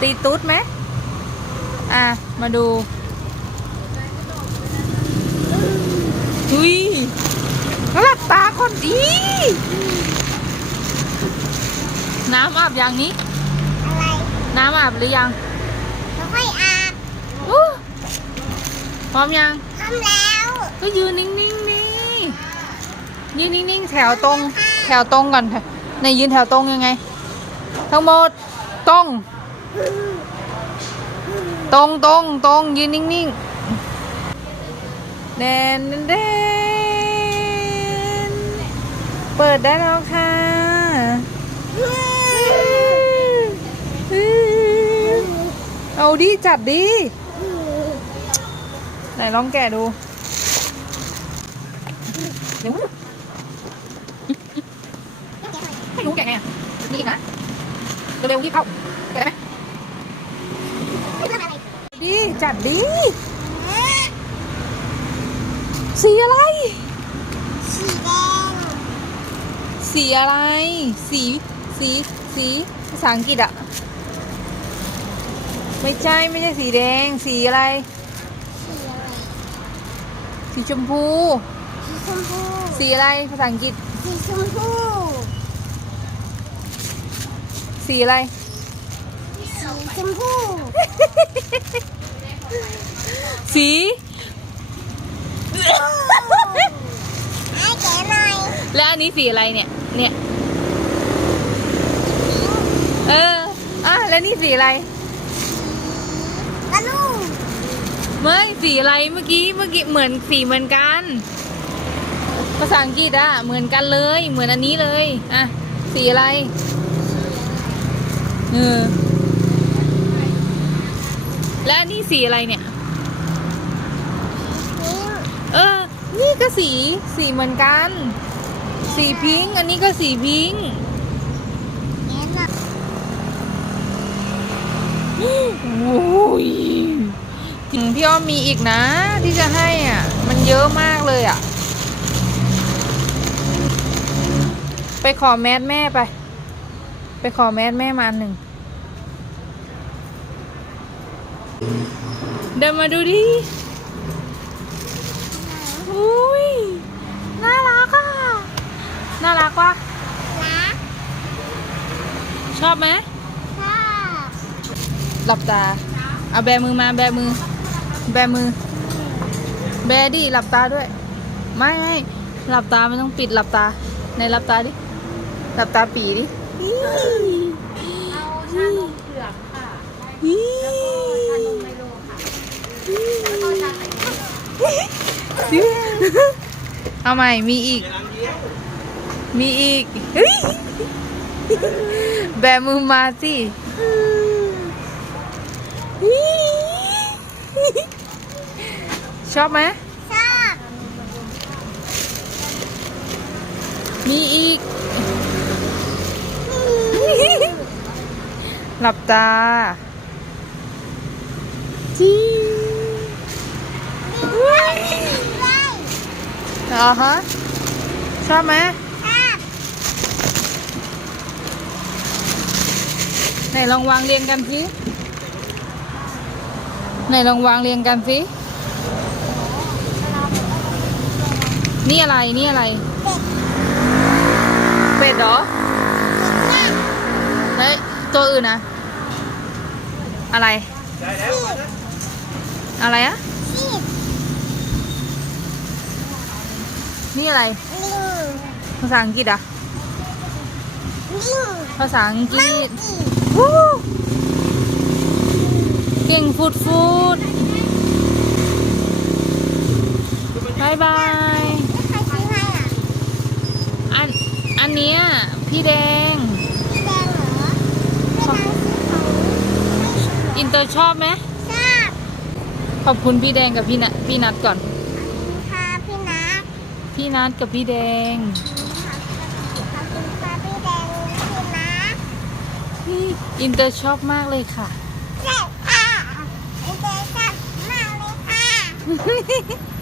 ตีตุ๊ดไหมอะ มาดูอุ้ยหลับตาคนดี น้ำอาบยังนี้ อะไร น้ำอาบหรือยังแล้วค่อยอาบอู้พร้อมยังทำแล้ว ก็ยืนนิ่งๆนี่ยืนนิ่งๆ แถวตรง แถวตรงก่อนค่ะในยืนแถวตรงยังไง ทั้งหมดตรง ตรงตรงตรงยืนนิ่งๆแดนแดนเปิดได้แล้วค่ะเอาดิ จัดดิ ไหนลองแกะดูเดี๋ยวไม่รู้แกะไงมีอีกนะเร็วๆรีบเข้าแกะได้ไหมดี จัดดีสีอะไร สีแดง สีอะไร สี สี สี ภาษาอังกฤษอะไม่ใช่ ไม่ใช่สีแดง สีอะไร สีอะไรสีชมพู สีชมพู สีอะไร ภาษาอังกฤษ สีชมพู สีอะไร สีชมพู สีให้แกะหน่อยแล้วอันนี้สีอะไรเนี่ย เนี่ย เออ อะ แล้วนี่สีอะไร กระลูกไม่สีอะไรเมื่อกี้เมื่อกี้เหมือนสีเหมือนกัน ภาษาอังกฤษอะเหมือนกันเลย เหมือนอันนี้เลย อะ สีอะไร เออ แล้วอันนี่สีอะไรเนี่ย นี่ เออ นี่ ก็สีสีเหมือนกัน สีพิงค์อันนี้ก็สีพิงค์แกะหน่อยโอ้ยจริงพี่อ้อมมีอีกนะ ที่จะให้อะ มันเยอะมากเลยอะ ไปขอแมสแม่ไป ไปขอแมสแม่มาอันหนึ่ง เดินมาดูดิอุ้ยน่ารักอะ น่ารักว่ะนะชอบไหมชอบหลับตา เอาแบมือมาแบมือ แบมือ แบดิหลับตาด้วย ไม่ไม่หลับตาไม่ต้องปิดหลับตา ในหลับตาดิ หลับตาปีดิเอาชานมเผือกค่ะอีชานมไมโลค่ะ แล้วก็ชาไข่มุกเอาใหม่มีอีก มีอีกเฮ้ยแบมือมาสิชอบไหมชอบมีอีก หลับตาจีด้วยอ๋อฮะ ชอบไหม ชอบ ไหนลองวางเรียงกันสิไหนลองวางเรียงกันสินี่อะไรนี่อะไร เป็ดเหรอแล้วตัวอื่นนะอะไร อะไรอะซีดนี่อะไรลิงภาษาอังกฤษอะลิงภาษาอังกมังฤษกี้วู้ เก่งฟูดฟูดบายบาย อัน อันนี้ยพี่แดง อินเตอร์ชอบไหมชอบขอบคุณพี่แดงกับพี่นะพี่นัดก่อน พี่นัดพี่นัดกับพี่แดง อินเตอร์ชอบมากเลยค่ะ ใช่ค่ะอินเตอร์ชอบมากเลยค่ะ